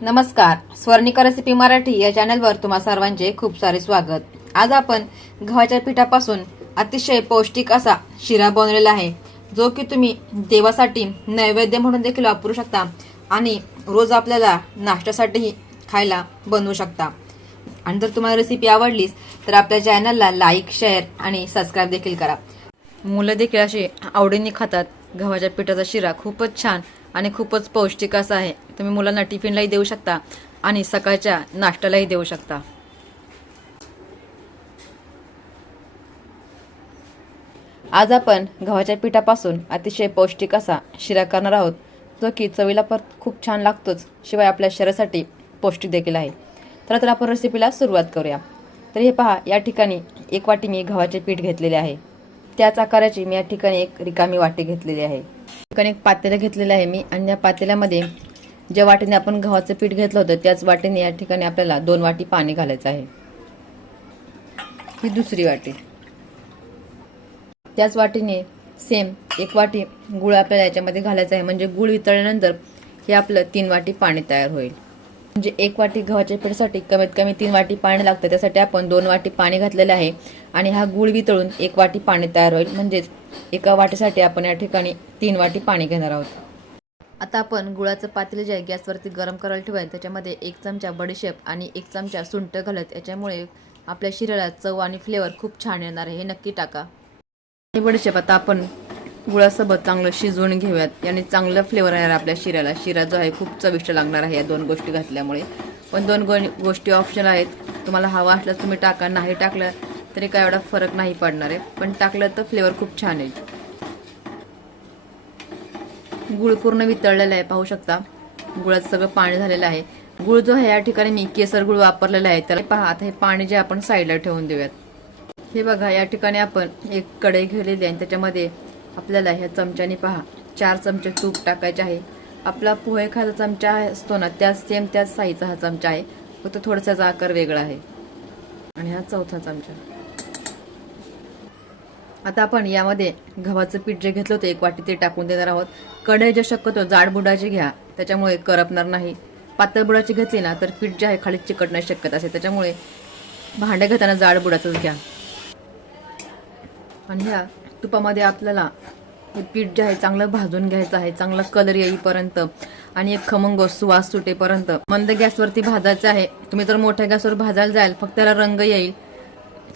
नमस्कार. स्वर्णिका रेसिपी मराठी या चॅनलवर तुम्हा सर्वांचे खूप सारे स्वागत. आज आपण गव्हाच्या पिठापासून अतिशय पौष्टिक असा शिरा बनवलेला आहे जो की तुम्ही देवासाठी नैवेद्य म्हणून देखील वापरू शकता आणि रोज आपल्याला नाश्त्यासाठीही खायला बनवू शकता. आणि जर तुम्हाला रेसिपी आवडलीच तर आपल्या चॅनलला लाईक शेअर आणि सबस्क्राईब देखील करा. मुलं देखील असे आवडीने खातात गव्हाच्या पिठाचा शिरा खूपच छान आणि खूपच पौष्टिक असं आहे. तुम्ही मुलांना टिफिनलाही देऊ शकता आणि सकाळच्या नाश्त्यालाही देऊ शकता. आज आपण गव्हाच्या पिठापासून अतिशय पौष्टिक असा शिरा करणार आहोत. जो की चवीला पण खूप छान लागतोच शिवाय आपल्या शरीरासाठी पौष्टिक देखील आहे. तर तर आपण रेसिपीला सुरुवात करूया. तर हे पहा या ठिकाणी एक वाटी मी गव्हाचे पीठ घेतलेले आहे. त्याच आकाराची मी या ठिकाणी एक रिकामी वाटी घेतलेली आहे. ठिकाणी एक पातेलं घेतलेलं आहे मी आणि या पातेल्यामध्ये ज्या वाटीने आपण गव्हाचं पीठ घेतलं होतं त्याच वाटीने या ठिकाणी आपल्याला दोन वाटी पाणी घालायचं आहे. ही दुसरी वाटी. त्याच वाटीने सेम एक वाटी गुळ आपल्याला याच्यामध्ये घालायचं आहे. म्हणजे गुळ वितळल्यानंतर हे आपलं तीन वाटी पाणी तयार होईल. म्हणजे एक वाटी गव्हाच्या पिठासाठी कमीत कमी तीन वाटी पाणी लागतं. त्यासाठी आपण दोन वाटी पाणी घातलेलं आहे आणि हा गुळ वितळून एक वाटी पाणी तयार होईल. म्हणजेच एका वाटीसाठी आपण या ठिकाणी तीन वाटी पाणी घेणार आहोत. आता आपण गुळाचं पातेलं जे आहे गॅसवरती गरम करायला ठेवायचं. त्याच्यामध्ये एक चमचा बडीशेप आणि एक चमचा सुंठ घालत याच्यामुळे आपल्या शरीराला चव आणि फ्लेवर खूप छान येणार आहे. हे नक्की टाका. हे बडीशेप आता आपण गुळासोबत चांगलं शिजवून घेऊयात. याने चांगलं फ्लेवर येणार आपल्या शिऱ्याला. शिरा जो आहे खूप चविष्ट लागणार आहे या दोन गोष्टी घातल्यामुळे. पण दोन गो गोष्टी ऑप्शन आहेत. तुम्हाला हवा असल्यास तुम्ही टाका. नाही टाकलं तरी काय एवढा फरक नाही पडणार आहे. पण टाकलं तर फ्लेवर खूप छान येईल. गुळ पूर्ण वितळलेला आहे. पाहू शकता. गुळाचं सगळं पाणी झालेलं आहे. गुळ जो आहे या ठिकाणी मी केसर गुळ वापरलेला आहे. त्याला पहा आता हे पाणी जे आपण साईडला ठेवून देऊयात. हे बघा या ठिकाणी आपण एक कढई घेतलेली आहे आणि त्याच्यामध्ये आपल्याला ह्या चमच्याने पहा. चार चमचे तूप टाकायचे आहे. आपला पोहे खायचा चमचा असतो ना त्याच सेम त्याच साईजचा हा चमचा आहे. फक्त थोडासा आकार वेगळा आहे. आणि हा चौथा चमचा. आता आपण यामध्ये गव्हाचं पीठ जे घेतलं होतं एक वाटी ते टाकून देणार आहोत. कढई जे शक्यतो जाड बुडाची घ्या त्याच्यामुळे करपणार नाही. पातळ बुडाची घेतली ना तर पीठ जे आहे खाली चिकटण्याची शक्यता असते त्याच्यामुळे भांडे घेताना जाड बुडाचंच घ्या. आणि ह्या तुपामध्ये आपल्याला हे पीठ जे आहे चांगलं भाजून घ्यायचं आहे चांगला कलर येईपर्यंत आणि एक खमंग सुवास सुटेपर्यंत. मंद गॅसवरती भाजायचं आहे. तुम्ही जर मोठ्या गॅसवर भाजायला जाईल फक्त त्याला रंग येईल.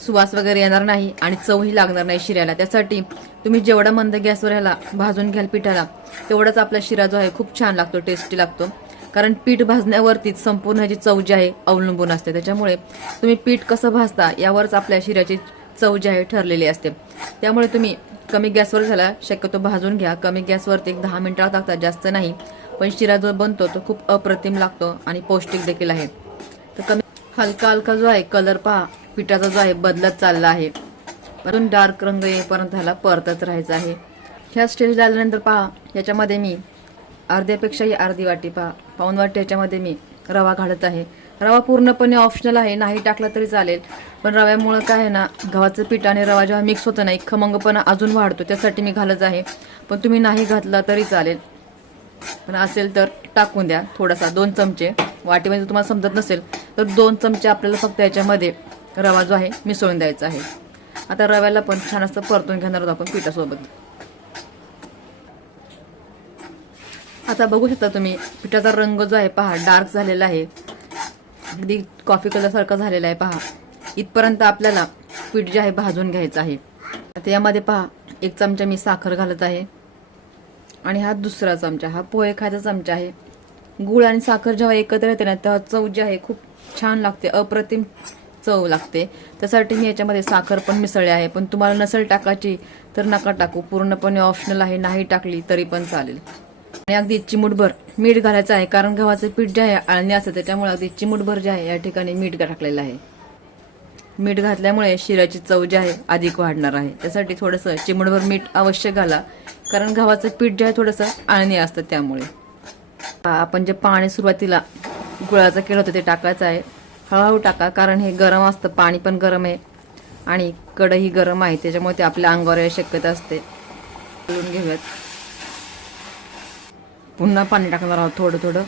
सुवास वगैरे येणार नाही आणि चवही लागणार नाही शिऱ्याला. त्यासाठी तुम्ही जेवढा मंद गॅसवर ह्याला भाजून घ्याल पिठाला तेवढाच आपला शिरा जो आहे खूप छान लागतो टेस्टी लागतो. कारण पीठ भाजण्यावरतीच संपूर्ण ह्याची चव जी आहे अवलंबून असते. त्याच्यामुळे तुम्ही पीठ कसं भाजता यावरच आपल्या शिऱ्याची चव जी आहे ठरलेली असते. त्यामुळे तुम्ही कमी गॅसवर झाला शक्यतो भाजून घ्या. कमी गॅसवरती एक दहा मिनिटात टाकता जास्त नाही पण शिरा जो बनतो तो खूप अप्रतिम लागतो आणि पौष्टिक देखील आहे. तर कमी हलका हलका जो आहे कलर पहा पिठाचा जो आहे बदलत चालला आहे. अजून डार्क रंग येईपर्यंत ह्याला परतत राहायचं आहे. ह्या स्टेज आल्यानंतर पहा याच्यामध्ये मी अर्ध्यापेक्षाही अर्धी वाटी पहा. पाऊन वाटी याच्यामध्ये मी रवा घालत आहे. रवा पूर्णपणे ऑप्शनल आहे नाही टाकला तरी चालेल. पण रव्यामुळं काय आहे ना गव्हाचं पीठ आणि रवा जेव्हा मिक्स होतं ना एक खमंगपणा अजून वाढतो त्यासाठी मी घालत आहे. पण तुम्ही नाही घातला तरी चालेल. पण असेल तर टाकून द्या थोडासा दोन चमचे. वाटीमध्ये तुम्हाला समजत नसेल तर दोन चमचे आपल्याला फक्त याच्यामध्ये रवा जो आहे मिसळून द्यायचा आहे. आता रव्याला पण छान असं परतून घेणार आहोत आपण पिठासोबत. आता बघू शकता तुम्ही पिठाचा रंग जो आहे पहा डार्क झालेला आहे. अगदी कॉफी कलरसारखा झालेला आहे पहा. इथपर्यंत आपल्याला पीठ जे आहे भाजून घ्यायचं आहे. आता यामध्ये पहा एक चमचा मी साखर घालत आहे. आणि हा दुसरा चमचा हा पोहे खायचा चमचा आहे. गुळ आणि साखर जेव्हा एकत्र येते ना तेव्हा चव जी आहे खूप छान लागते अप्रतिम चव लागते. त्यासाठी मी याच्यामध्ये साखर पण मिसळली आहे. पण तुम्हाला नसेल टाकायची तर नका टाकू. पूर्णपणे ऑप्शनल आहे नाही टाकली तरी पण चालेल. आणि अगदी चिमूटभर मीठ घालायचं आहे कारण गव्हाचं पीठ जे आहे आळणी असतं त्याच्यामुळे अगदी चिमूटभर जे आहे या ठिकाणी मीठ टाकलेलं आहे. मीठ घातल्यामुळे शिऱ्याची चव जी आहे अधिक वाढणार आहे. त्यासाठी थोडंसं चिमडभर मीठ अवश्य घाला कारण गव्हाचं पीठ जे आहे थोडंसं आळणी असतं त्यामुळे. आपण जे पाणी सुरुवातीला गुळाचं केलं होतं ते टाकायचं आहे. हळूहळू टाका कारण हे गरम असतं पाणी पण गरम आहे आणि कढई गरम आहे त्याच्यामुळे ते आपल्या अंगावर यायची शक्यता असते. घेऊयात. पुन्हा पाणी टाकणार आहोत थोडं थोडं.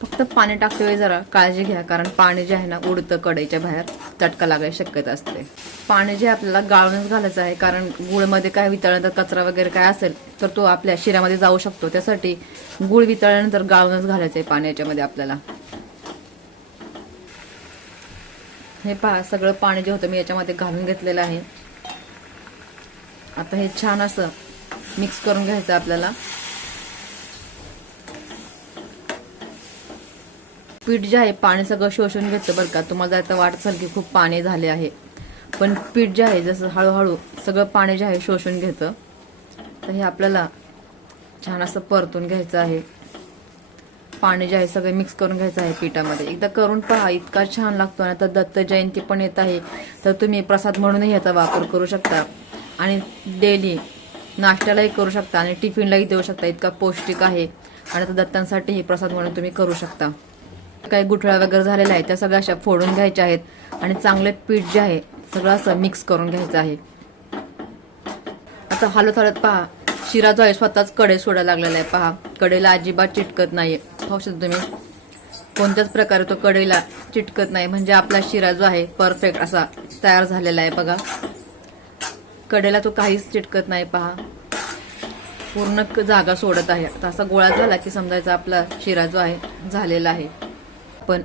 फक्त पाणी टाकते जरा काळजी घ्या कारण पाणी जे आहे ना उडतं कढईच्या बाहेर चटका लागायची शक्यता असते. पाणी जे आपल्याला गाळूनच घालायचं आहे कारण गुळमध्ये काय वितळल्यानंतर कचरा वगैरे काय असेल तर तो आपल्या शिरामध्ये जाऊ शकतो. त्यासाठी गुळ वितळल्यानंतर गाळूनच घालायचं आहे पाणी याच्यामध्ये आपल्याला. हे पहा सगळं पाणी जे होतं मी याच्यामध्ये घालून घेतलेलं आहे. आता हे छान असं मिक्स करून घ्यायचं आपल्याला. पीठ जे आहे पाणी सगळं शोषून घेतं बरं का. तुम्हाला आता वाटत असेल की खूप पाणी झाले आहे. पण पीठ जे आहे जसं हळूहळू सगळं पाणी जे आहे शोषून घेतं. तर हे आपल्याला छान असं परतून घ्यायचं आहे. पाणी जे आहे सगळं मिक्स करून घ्यायचं आहे पिठामध्ये. एकदा करून पहा इतका छान लागतो आणि आता दत्त जयंती पण येत आहे. तर तुम्ही प्रसाद म्हणूनही याचा वापर करू शकता. आणि डेली नाश्त्यालाही करू शकता आणि टिफिनलाही देऊ शकता. इतका पौष्टिक आहे. आणि आता दत्तांसाठीही प्रसाद म्हणून तुम्ही करू शकता. काही गुठळ्या वगैरे झालेल्या आहेत त्या सगळ्या अशा फोडून घ्यायच्या आहेत आणि चांगले पीठ जे आहे सगळं असं मिक्स करून घ्यायचं आहे. आता हलत हलत पहा शिरा जो आहे स्वतःच कडे सोडायला लागलेला आहे. पहा कडेला अजिबात चिटकत नाही पाहू शकता तुम्ही कोणत्याच प्रकारे तो कडेला चिटकत नाही. म्हणजे आपला शिरा जो आहे परफेक्ट असा तयार झालेला आहे बघा. कडेला तो काहीच चिटकत नाही पहा. पूर्ण जागा सोडत आहे. आता असा गोळा झाला की समजायचा आपला शिरा जो आहे झालेला आहे. आपण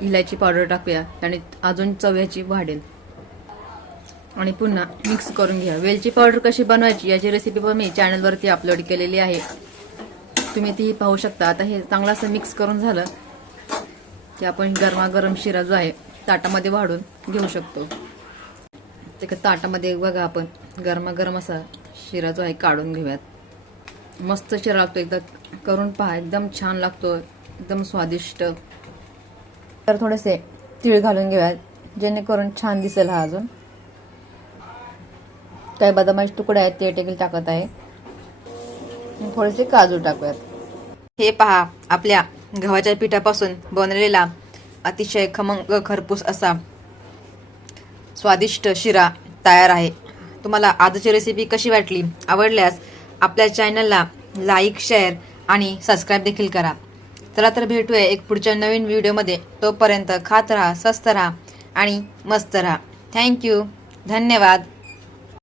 इलायची पावडर टाकूया आणि अजून चव्याची वाढेल. आणि पुन्हा मिक्स करून घ्या. वेलची पावडर कशी बनवायची याची रेसिपी पण मी चॅनलवरती अपलोड केलेली आहे. तुम्ही ती पाहू शकता. आता हे चांगलं असं मिक्स करून झालं की आपण गरमागरम शिरा जो आहे ताटामध्ये वाढून घेऊ शकतो. ते ताटामध्ये बघा आपण गरमागरम असा शिरा जो आहे काढून घेऊयात. मस्त शिरा लागतो एकदा करून पहा. एकदम छान लागतो. एकदम स्वादिष्ट. तर थोडेसे तीळ घालून घेऊयात जेणेकरून छान दिसेल हा अजून. काही बदामाचे तुकडे आहेत ते देखील टाकत आहे. थोडेसे काजू टाकूयात. हे पहा आपल्या गव्हाच्या पिठापासून बनलेला अतिशय खमंग खरपूस असा स्वादिष्ट शिरा तयार आहे. तुम्हाला आजची रेसिपी कशी वाटली आवडल्यास आपल्या चॅनलला लाईक शेअर आणि सबस्क्राईब देखील करा. चला तर भेटूया एक पुढच्या नवीन व्हिडिओमध्ये. तोपर्यंत खात राहा स्वस्त राहा आणि मस्त राहा. थँक्यू धन्यवाद.